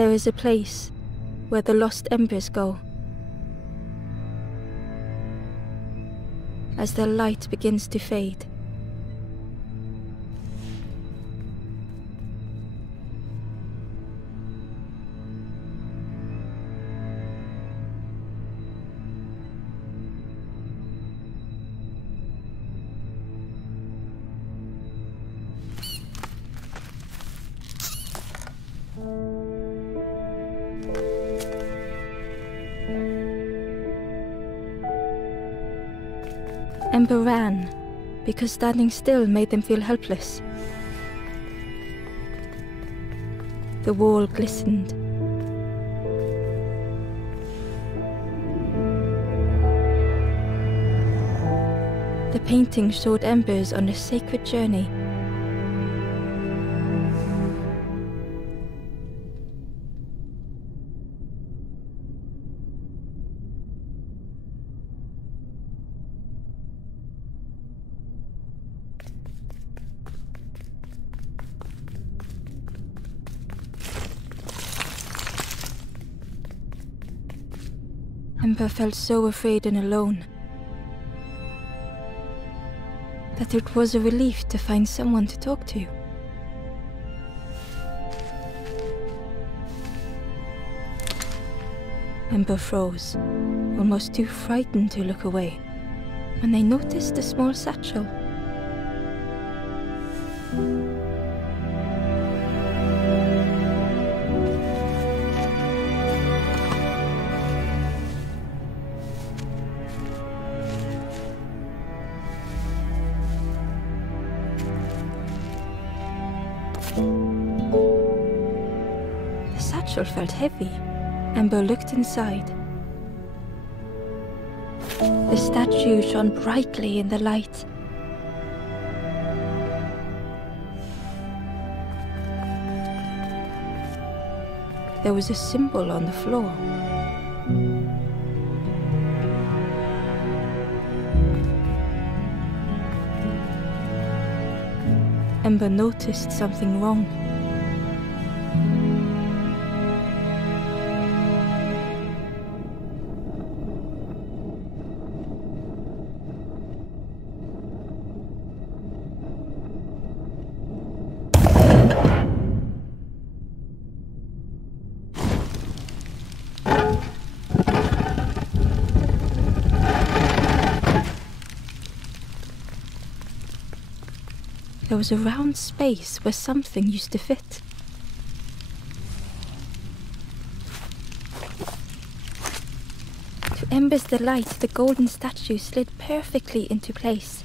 There is a place where the lost embers go. As their light begins to fade. Ember ran, because standing still made them feel helpless. The wall glistened. The painting showed embers on a sacred journey. Ember felt so afraid and alone that it was a relief to find someone to talk to. Ember froze, almost too frightened to look away, when they noticed a small satchel. The satchel felt heavy. Ember looked inside. The statue shone brightly in the light. There was a symbol on the floor. Ember noticed something wrong. There was a round space where something used to fit. To Ember's delight, the golden statue slid perfectly into place.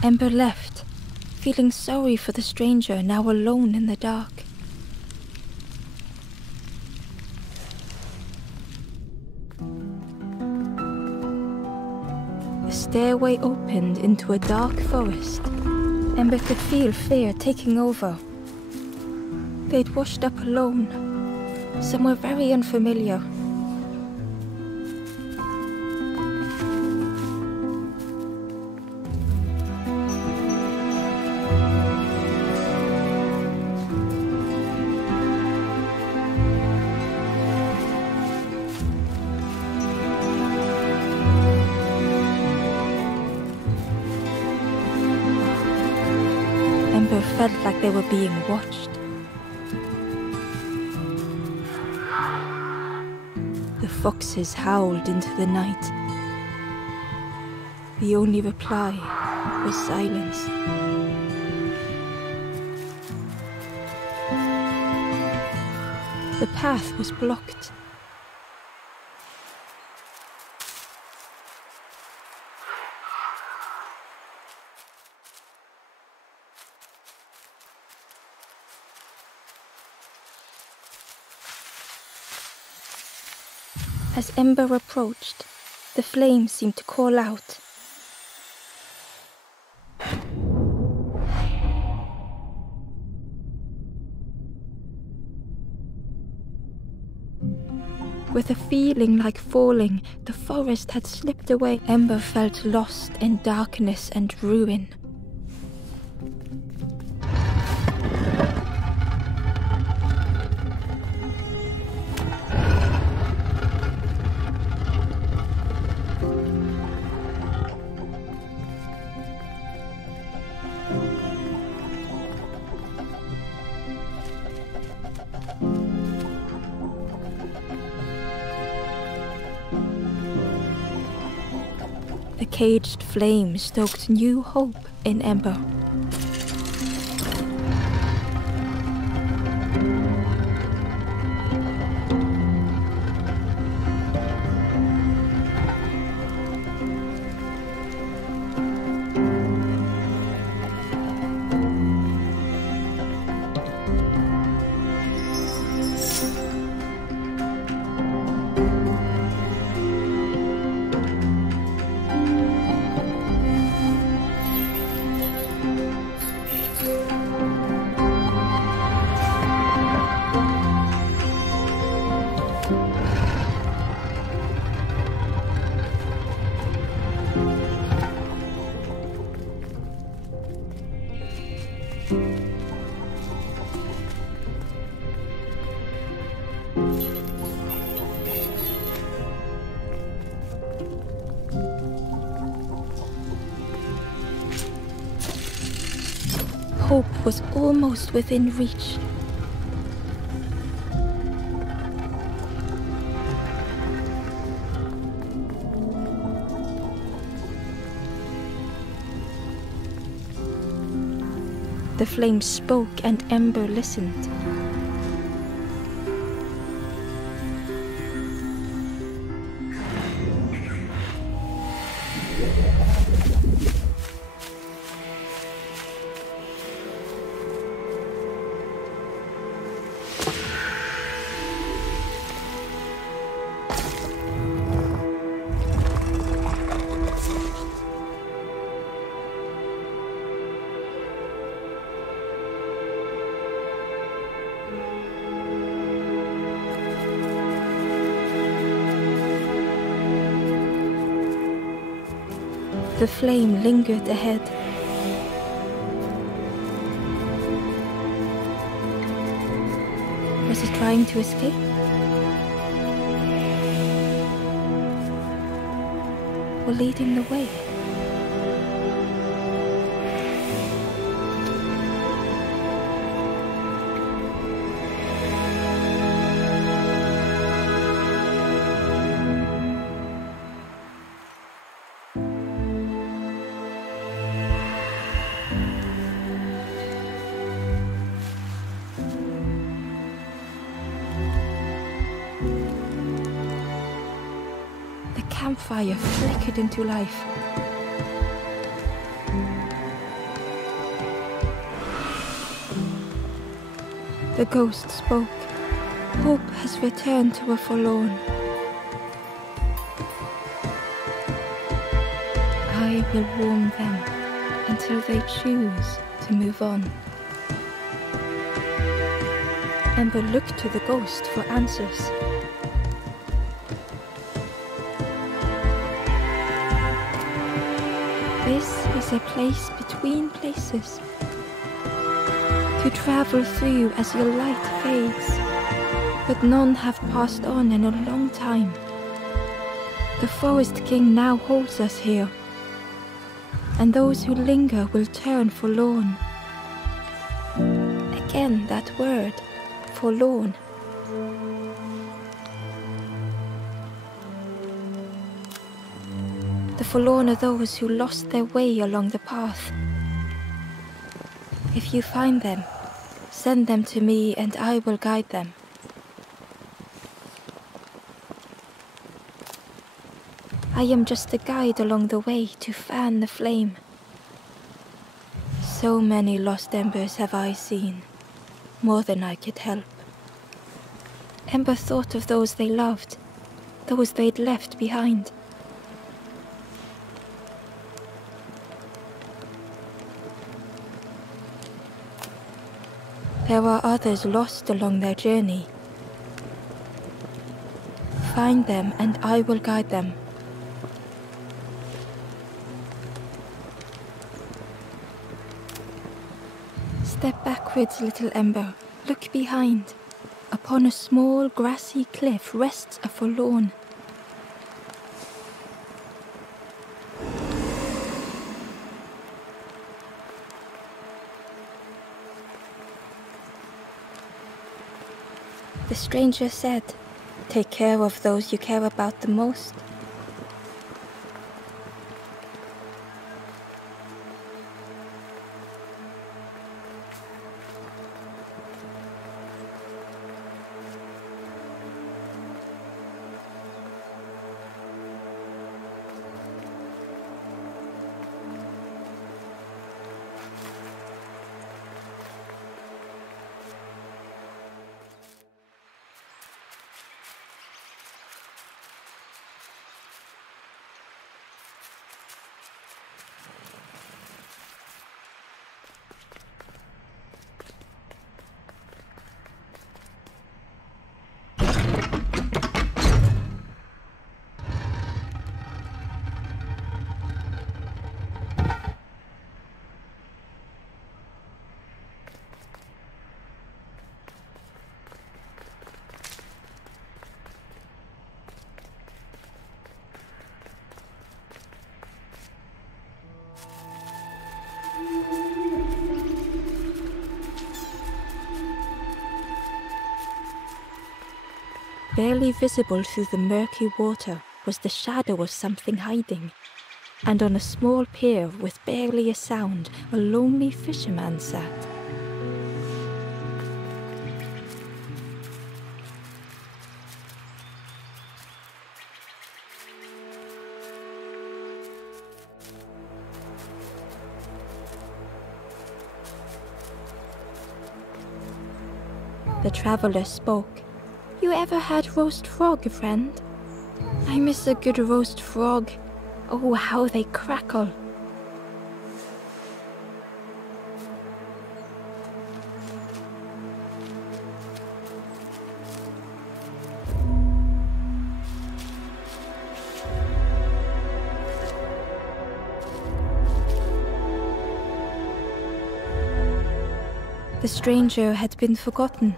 Ember left, feeling sorry for the stranger now alone in the dark. The stairway opened into a dark forest. Ember could feel fear taking over. They'd washed up alone, somewhere very unfamiliar. Ember felt like they were being watched. The foxes howled into the night. The only reply was silence. The path was blocked. As Ember approached, the flame seemed to call out. With a feeling like falling, the forest had slipped away. Ember felt lost in darkness and ruin. The caged flame stoked new hope in Ember. Hope was almost within reach. The flame spoke and Ember listened. The flame lingered ahead. Was it trying to escape? Or leading the way? Campfire flickered into life. The ghost spoke. Hope has returned to a forlorn. I will warm them until they choose to move on. Ember looked to the ghost for answers. This is a place between places, to travel through as your light fades, but none have passed on in a long time. The Forest King now holds us here, and those who linger will turn forlorn. Again that word, forlorn. The forlorn are those who lost their way along the path. If you find them, send them to me and I will guide them. I am just a guide along the way to fan the flame. So many lost embers have I seen, more than I could help. Ember thought of those they loved, those they'd left behind. There were others lost along their journey. Find them and I will guide them. Step backwards, little Ember. Look behind. Upon a small grassy cliff rests a forlorn. The stranger said, "Take care of those you care about the most." Barely visible through the murky water was the shadow of something hiding, and on a small pier with barely a sound, a lonely fisherman sat. The traveler spoke. "You ever had roast frog, friend? I miss a good roast frog. Oh, how they crackle." The stranger had been forgotten.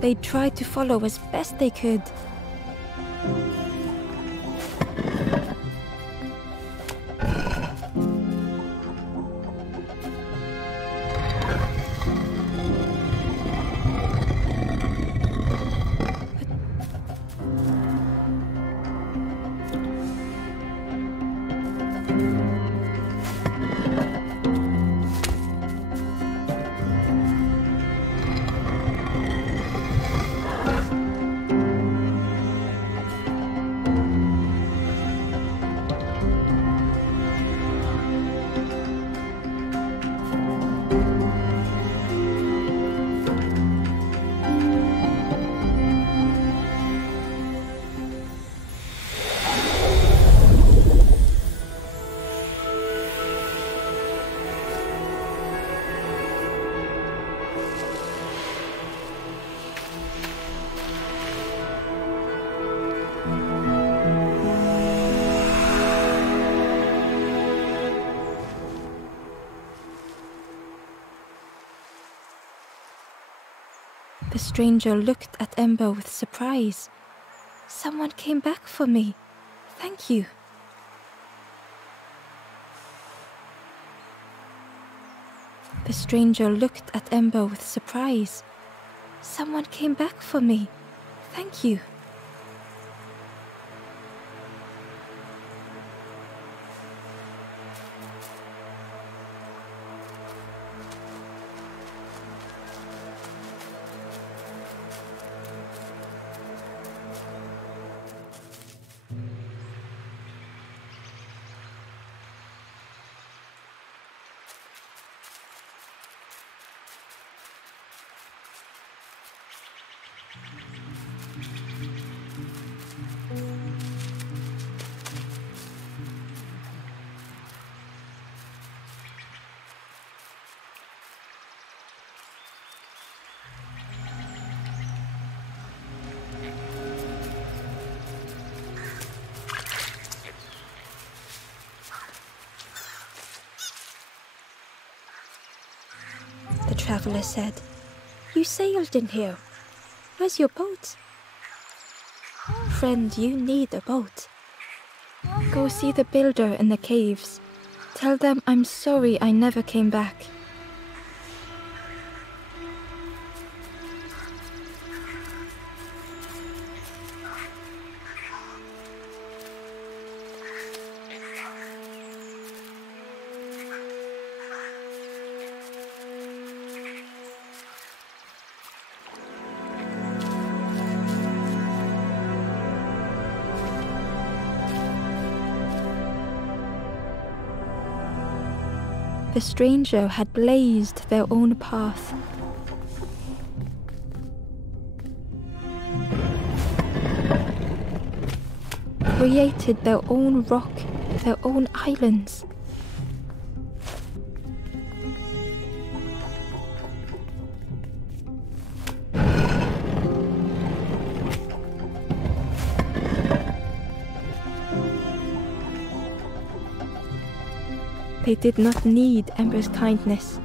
They tried to follow as best they could. The stranger looked at Ember with surprise. "Someone came back for me. Thank you." The stranger looked at Ember with surprise. "Someone came back for me. Thank you." the traveler said. "You sailed in here. Where's your boat?" "Friend, you need a boat. Go see the builder in the caves. Tell them I'm sorry I never came back." The stranger had blazed their own path. Created their own rock, their own islands. They did not need Ember's kindness.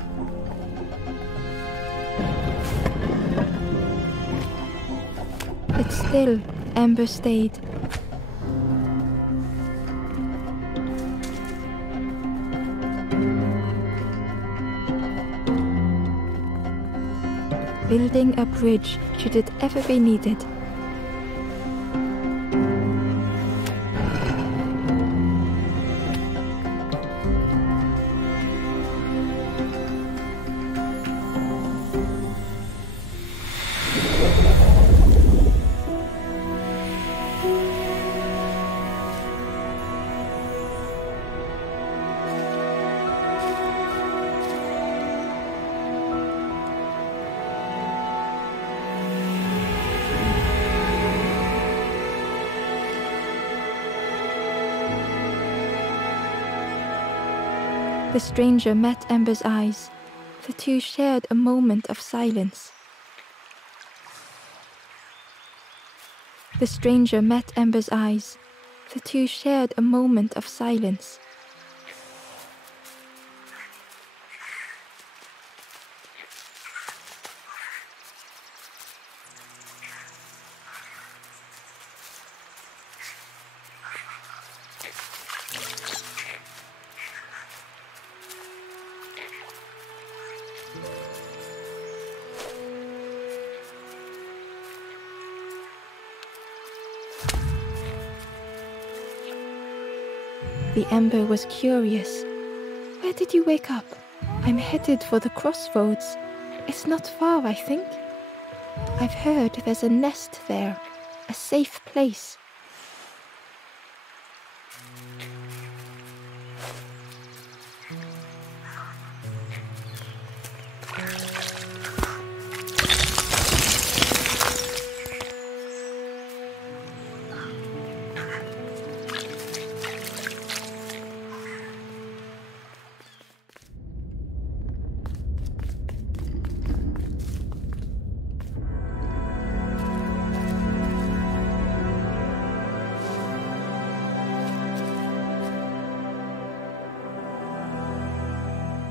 But still, Ember stayed. Building a bridge should it ever be needed. The stranger met Ember's eyes. The two shared a moment of silence. The stranger met Ember's eyes. The two shared a moment of silence. The Ember was curious. "Where did you wake up?" "I'm headed for the crossroads. It's not far, I think. I've heard there's a nest there, a safe place."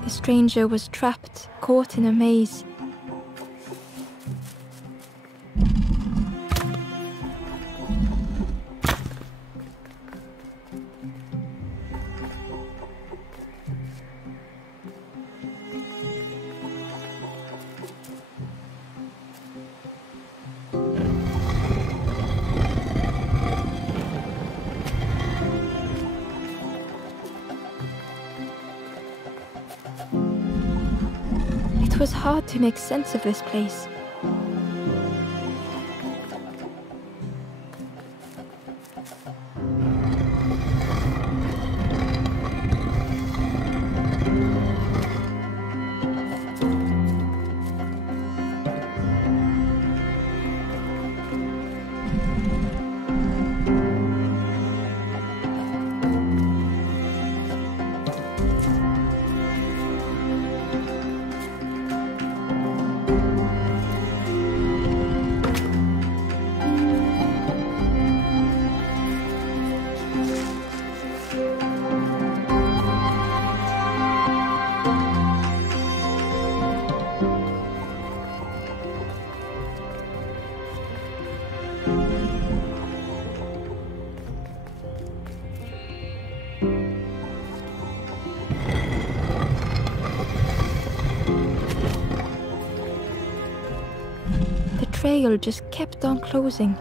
The stranger was trapped, caught in a maze. It was hard to make sense of this place. trail just kept on closing.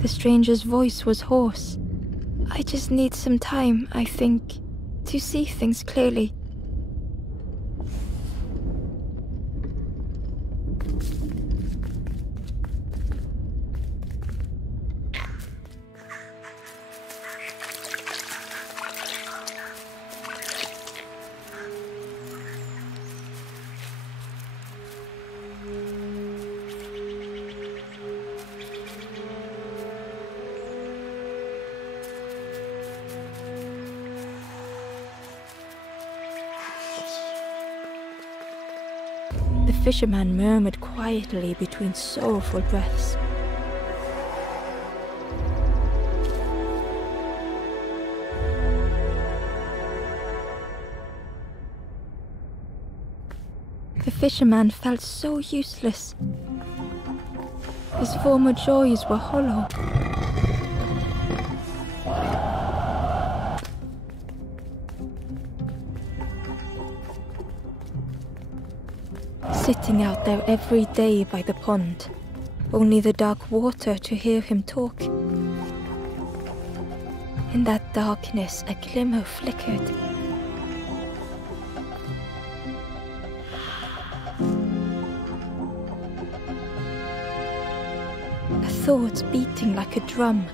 The stranger's voice was hoarse. I just need some time, I think, to see things clearly. The fisherman murmured quietly between sorrowful breaths. The fisherman felt so useless. His former joys were hollow. Sitting out there every day by the pond, only the dark water to hear him talk. In that darkness, a glimmer flickered. A thought beating like a drum.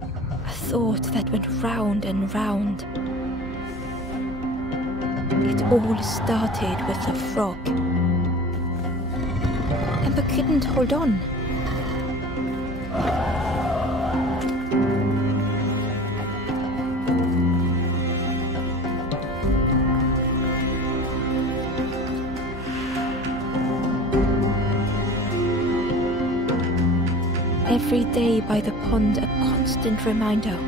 A thought that went round and round. It all started with a frog. Ember couldn't hold on. Every day by the pond, a constant reminder.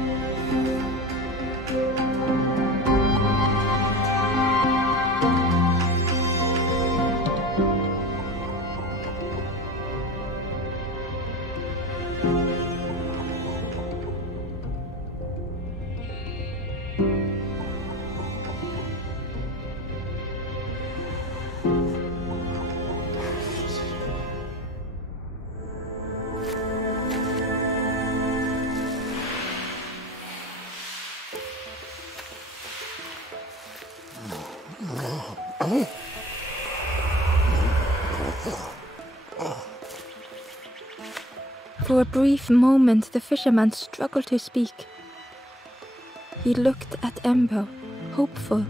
For a brief moment, the fisherman struggled to speak. He looked at Ember, hopeful.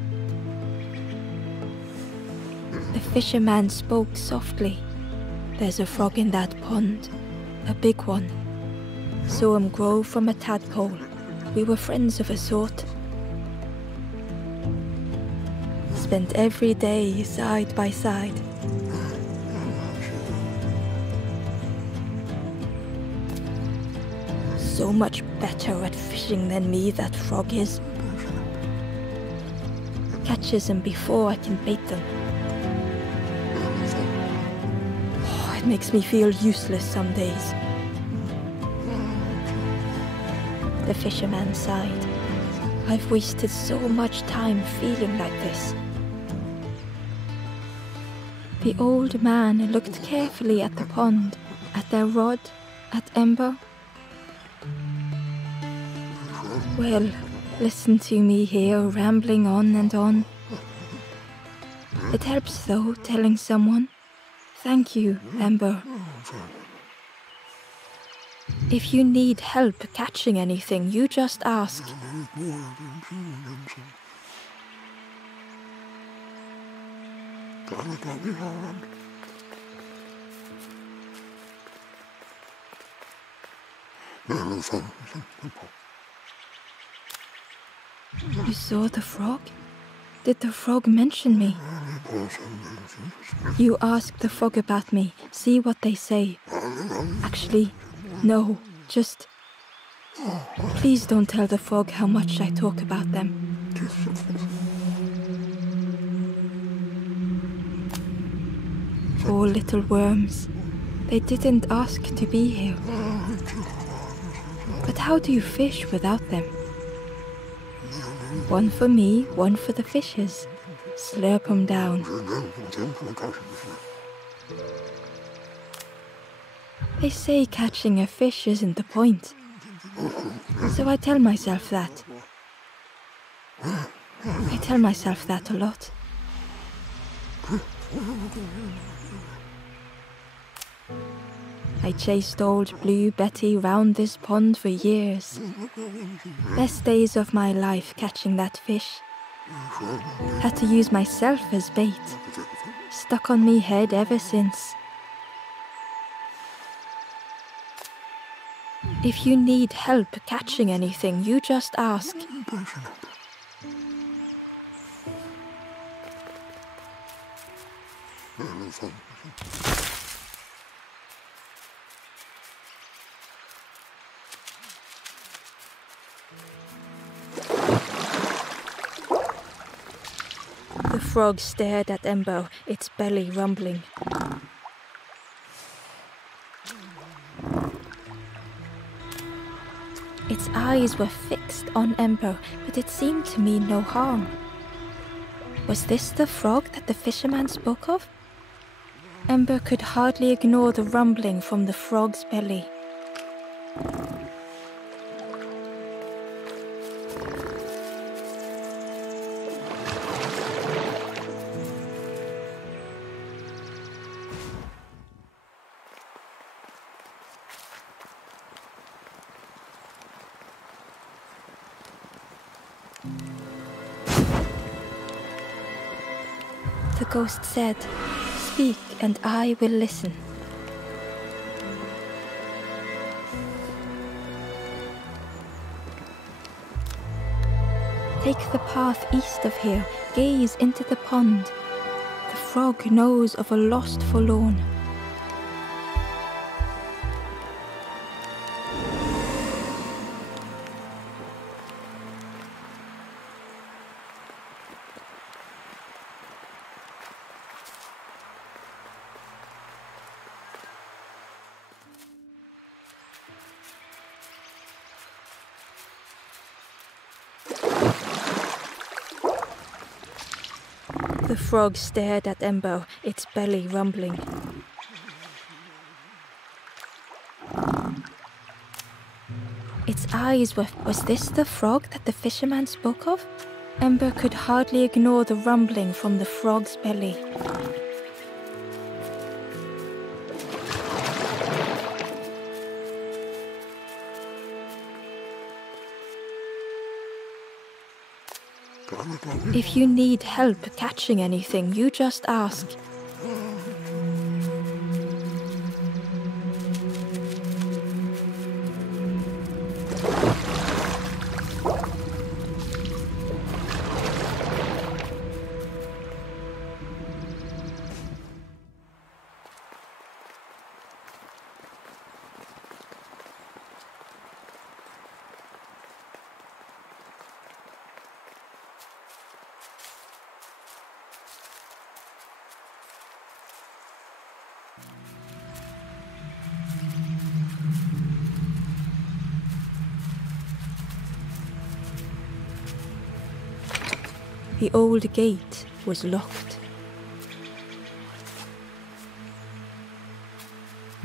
The fisherman spoke softly. "There's a frog in that pond, a big one. Saw him grow from a tadpole. We were friends of a sort. Spent every day side by side. So much better at fishing than me, that frog is. Catches them before I can bait them. Oh, it makes me feel useless some days." The fisherman sighed. "I've wasted so much time feeling like this. The old man looked carefully at the pond, at their rod, at Ember. Well, listen to me here rambling on and on. It helps though, telling someone. Thank you, Ember. If you need help catching anything, you just ask. You saw the frog? Did the frog mention me? You ask the frog about me, see what they say. Actually, no, just... Please don't tell the frog how much I talk about them. Poor little worms. They didn't ask to be here. But how do you fish without them? One for me, one for the fishes. Slurp 'em down. They say catching a fish isn't the point. So I tell myself that. I tell myself that a lot. I chased old Blue Betty round this pond for years. Best days of my life catching that fish. Had to use myself as bait. Stuck on me head ever since. If you need help catching anything, you just ask. The frog stared at Ember, its belly rumbling. Its eyes were fixed on Ember, but it seemed to mean no harm. Was this the frog that the fisherman spoke of? Ember could hardly ignore the rumbling from the frog's belly. The ghost said, "Speak and I will listen." Take the path east of here, gaze into the pond. The frog knows of a lost forlorn. The frog stared at Ember, its belly rumbling. Its eyes were... Was this the frog that the fisherman spoke of? Ember could hardly ignore the rumbling from the frog's belly. If you need help catching anything, you just ask. The old gate was locked.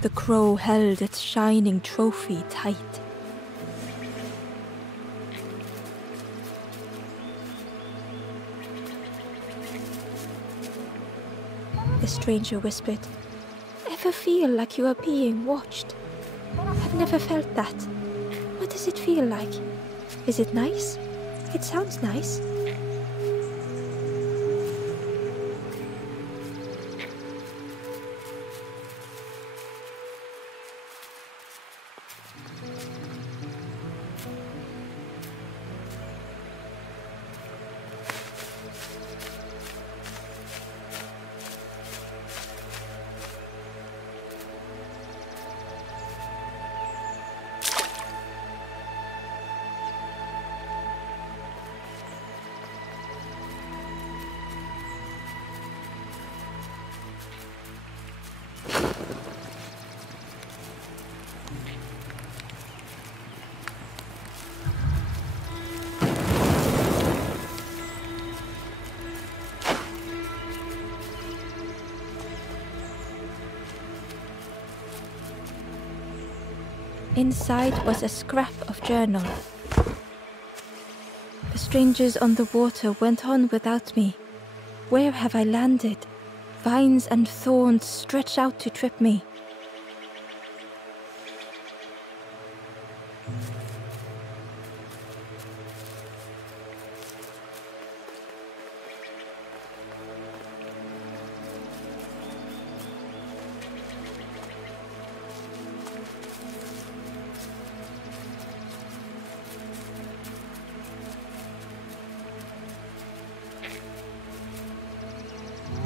The crow held its shining trophy tight. The stranger whispered, "Ever feel like you are being watched? I've never felt that. What does it feel like? Is it nice? It sounds nice." Inside was a scrap of journal. The strangers on the water went on without me. Where have I landed? Vines and thorns stretch out to trip me.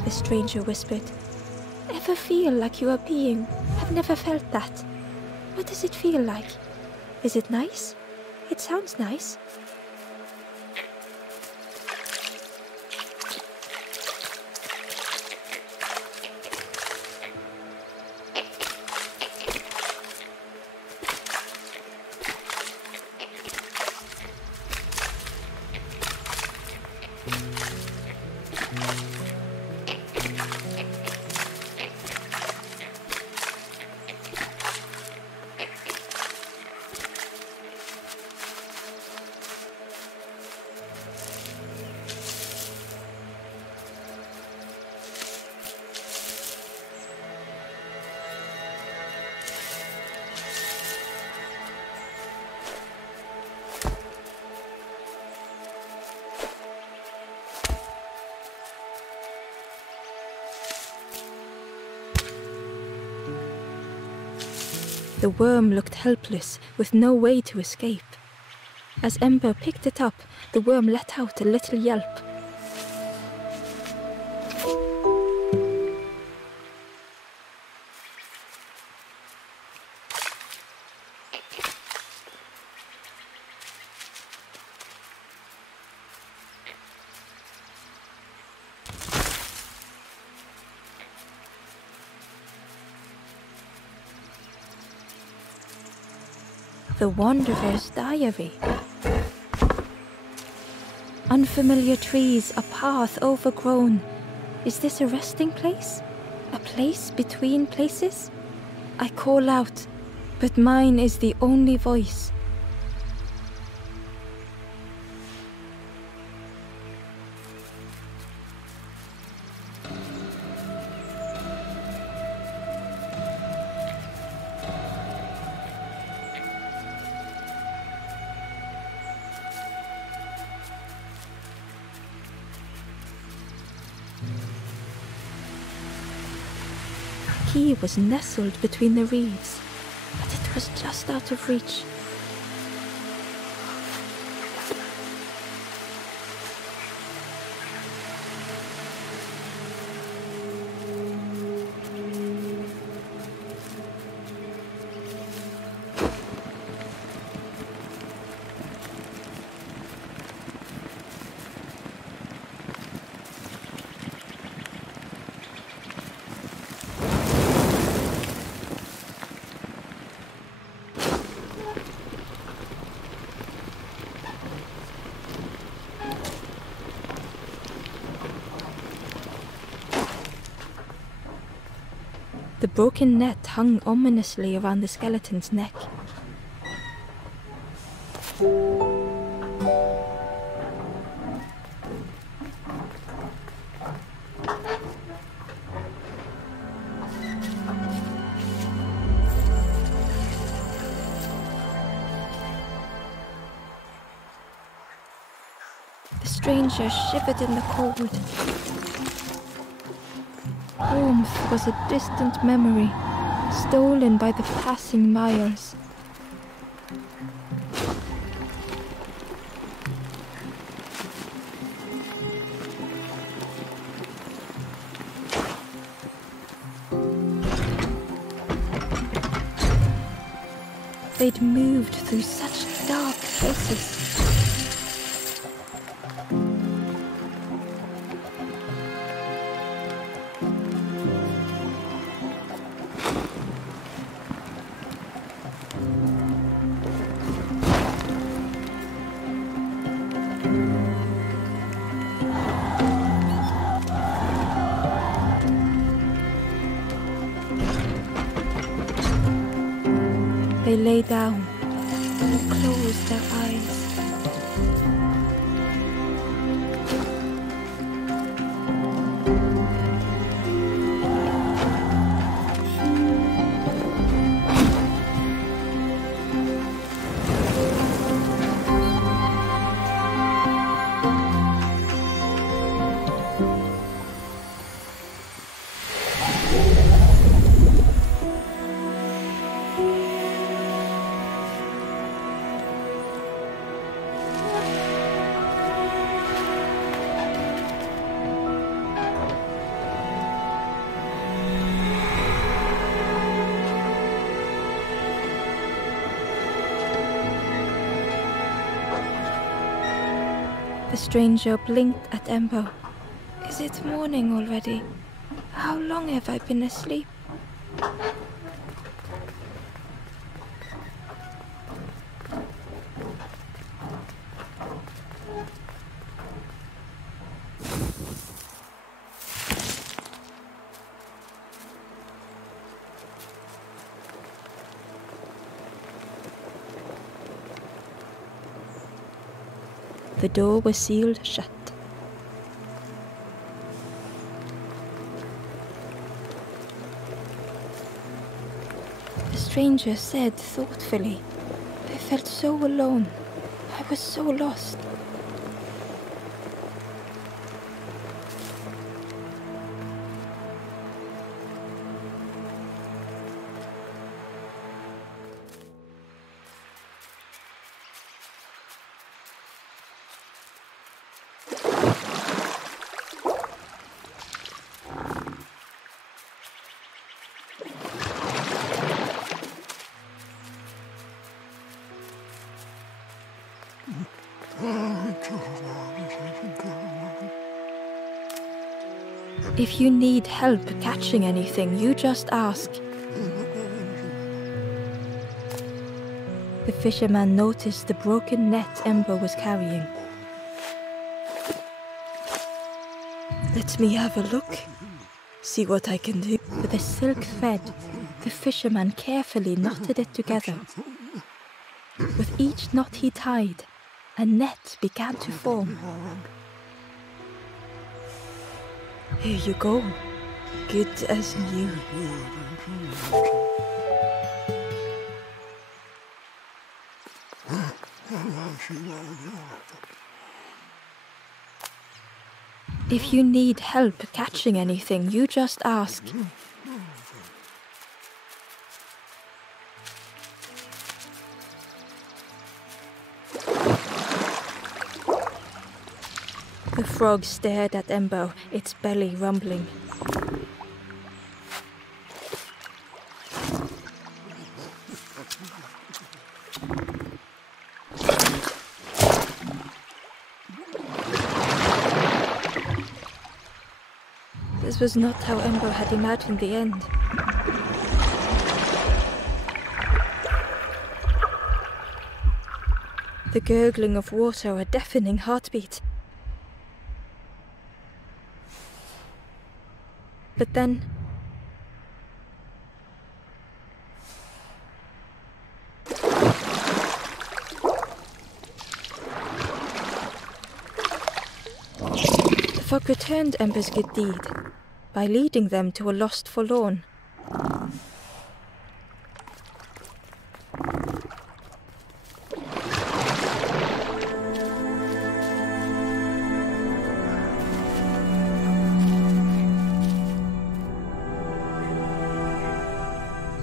The stranger whispered, "Ever feel like you are being? I've never felt that. What does it feel like? Is it nice? It sounds nice." The worm looked helpless, with no way to escape. As Ember picked it up, the worm let out a little yelp. The Wanderer's Diary. Unfamiliar trees, a path overgrown. Is this a resting place? A place between places? I call out, but mine is the only voice. He was nestled between the reeds, but it was just out of reach. The broken net hung ominously around the skeleton's neck. The stranger shivered in the cold. Warmth was a distant memory, stolen by the passing miles. They'd moved through such dark places. They lay down and closed their eyes. The stranger blinked at Embo. Is it morning already? How long have I been asleep? The door was sealed shut. The stranger said thoughtfully, I felt so alone. I was so lost. If you need help catching anything, you just ask. The fisherman noticed the broken net Ember was carrying. Let me have a look. See what I can do. With a silk thread, the fisherman carefully knotted it together. With each knot he tied, a net began to form. Here you go, good as new. If you need help catching anything, you just ask. The frog stared at Embo, its belly rumbling. This was not how Embo had imagined the end. The gurgling of water, a deafening heartbeat. But then, folk returned Ember's good deed by leading them to a lost forlorn.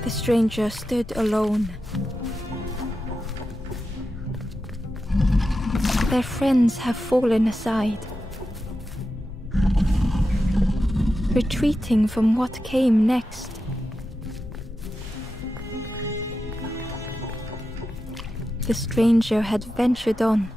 The stranger stood alone. Their friends have fallen aside, retreating from what came next. The stranger had ventured on.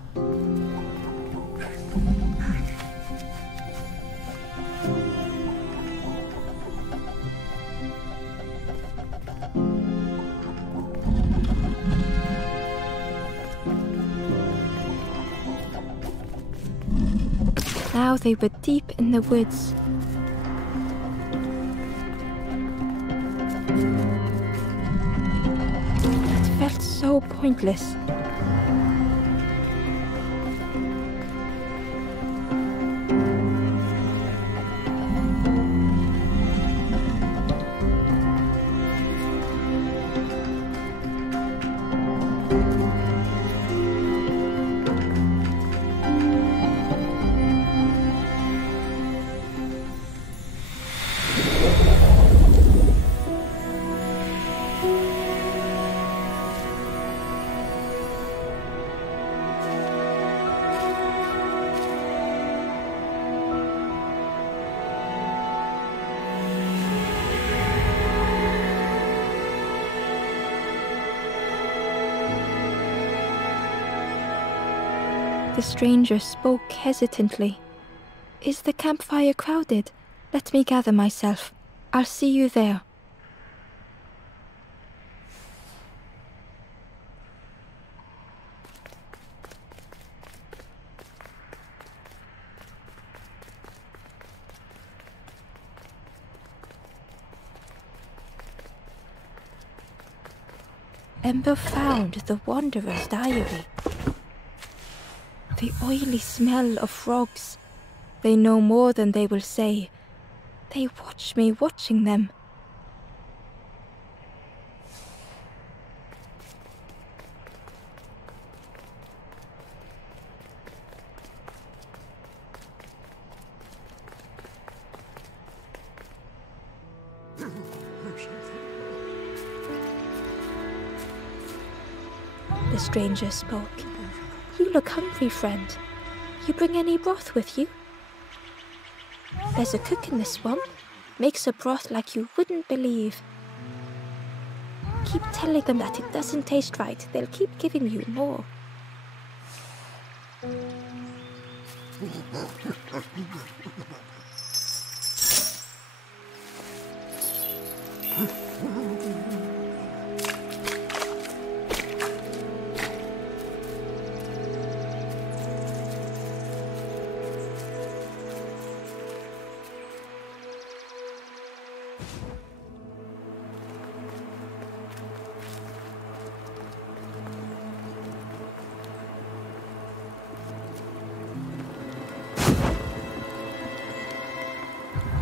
Now they were deep in the woods. It felt so pointless. The stranger spoke hesitantly. "Is the campfire crowded? Let me gather myself. I'll see you there." Ember found the Wanderer's diary. The oily smell of frogs. They know more than they will say. They watch me watching them. The stranger spoke. "You look hungry, friend. You bring any broth with you?" "There's a cook in the swamp. Makes a broth like you wouldn't believe. Keep telling them that it doesn't taste right. They'll keep giving you more."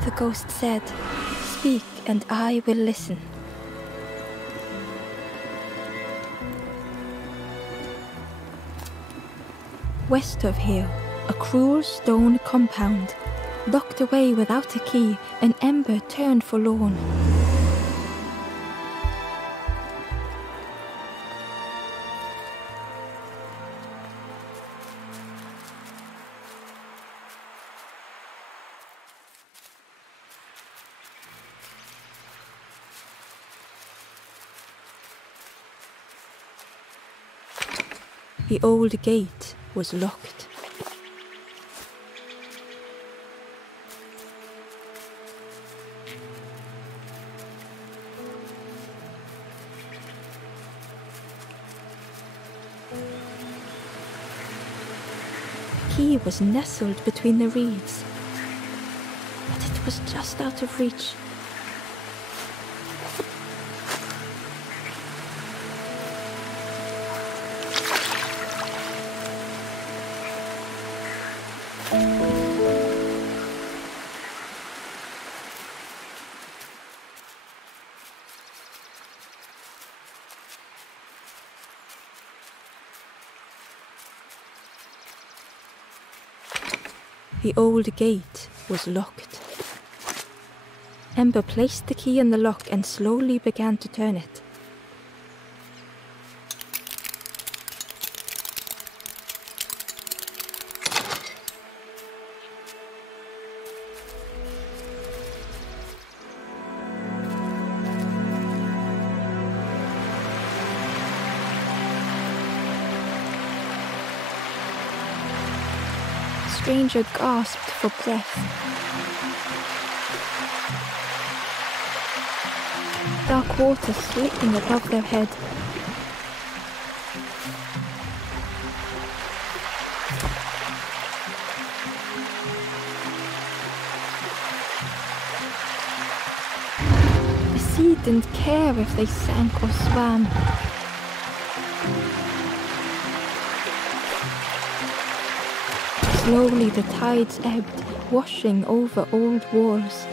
The ghost said, "Speak and I will listen." West of here, a cruel stone compound, locked away without a key, an Ember turned forlorn. The old gate was locked. The key was nestled between the reeds, but it was just out of reach. The old gate was locked. Ember placed the key in the lock and slowly began to turn it. The stranger gasped for breath. Dark water slipping above their head. The sea didn't care if they sank or swam. Slowly the tides ebbed, washing over old walls.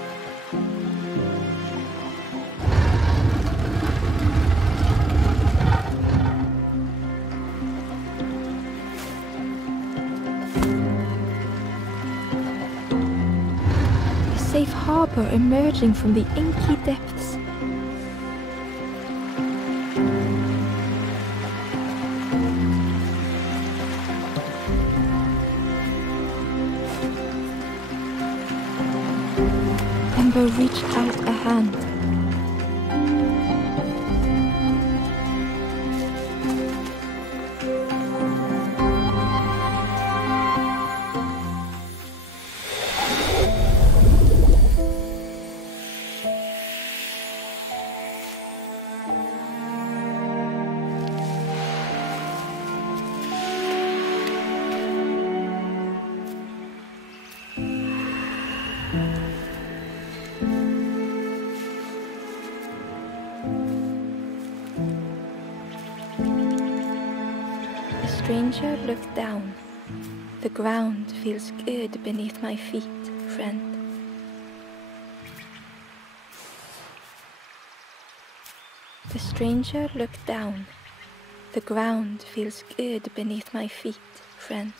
A safe harbor emerging from the inky depths. Ember reached out a hand. The stranger looked down. The ground feels good beneath my feet, friend. The stranger looked down. The ground feels good beneath my feet, friend.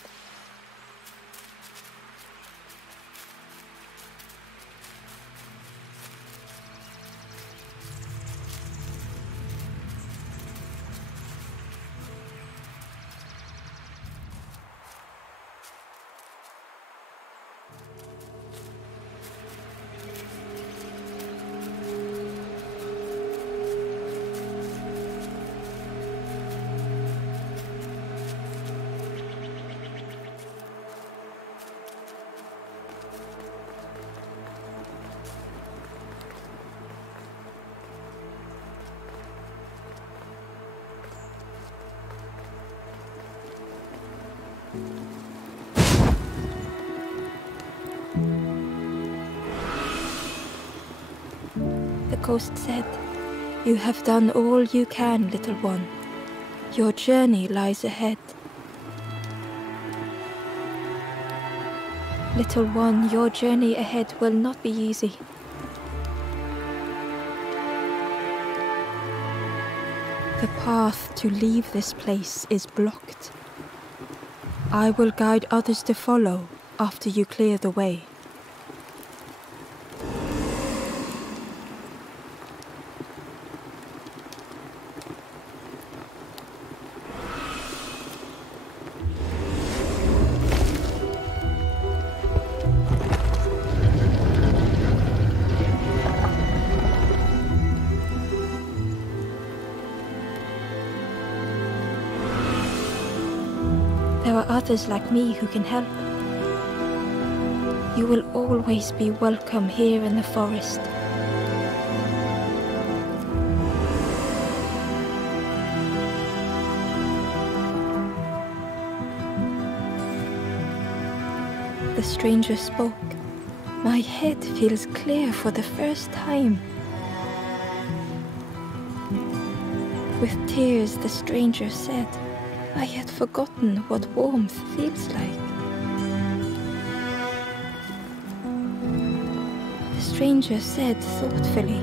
The ghost said, "You have done all you can, little one. Your journey lies ahead." Little one, your journey ahead will not be easy. The path to leave this place is blocked. I will guide others to follow after you clear the way. There are others like me who can help. You will always be welcome here in the forest. The stranger spoke. My head feels clear for the first time. With tears, the stranger said, I had forgotten what warmth feels like. The stranger said thoughtfully,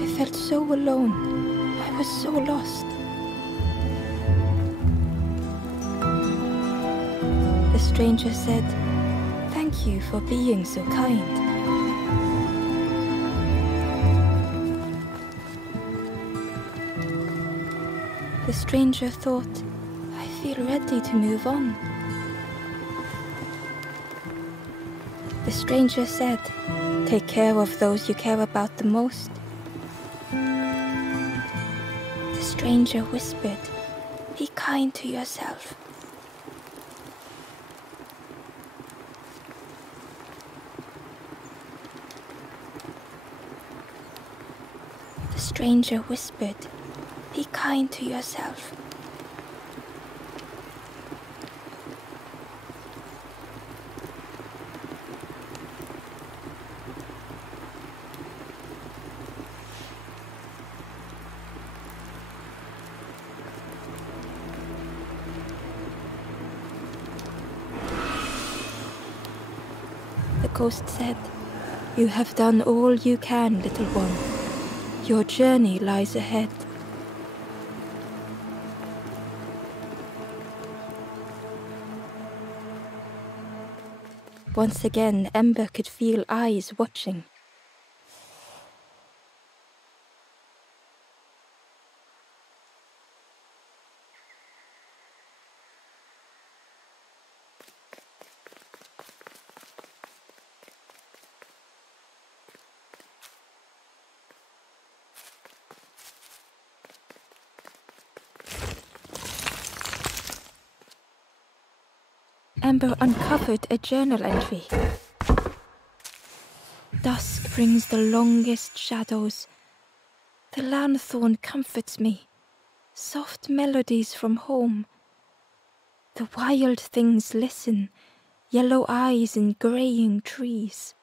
I felt so alone. I was so lost. The stranger said, Thank Thank you for being so kind. The stranger thought, I feel ready to move on. The stranger said, take care of those you care about the most. The stranger whispered, be kind to yourself. The stranger whispered, be kind to yourself. The ghost said, you have done all you can, little one. Your journey lies ahead. Once again, Ember could feel eyes watching. Ember uncovered a journal entry. Dusk brings the longest shadows. The lanthorn comforts me. Soft melodies from home. The wild things listen, yellow eyes in graying trees.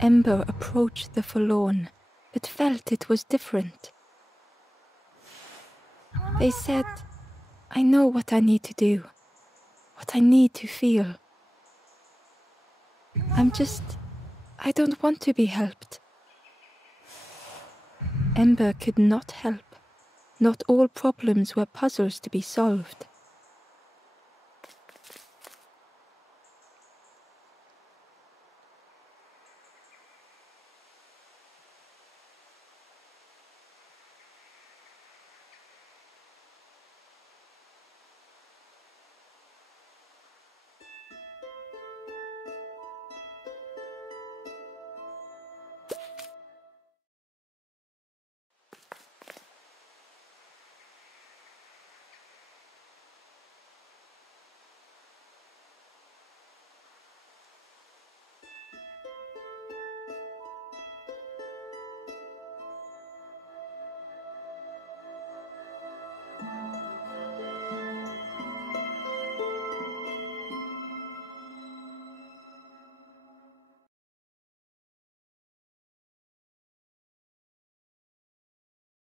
Ember approached the forlorn, but felt it was different. They said, I know what I need to do, what I need to feel. I don't want to be helped. Ember could not help. Not all problems were puzzles to be solved.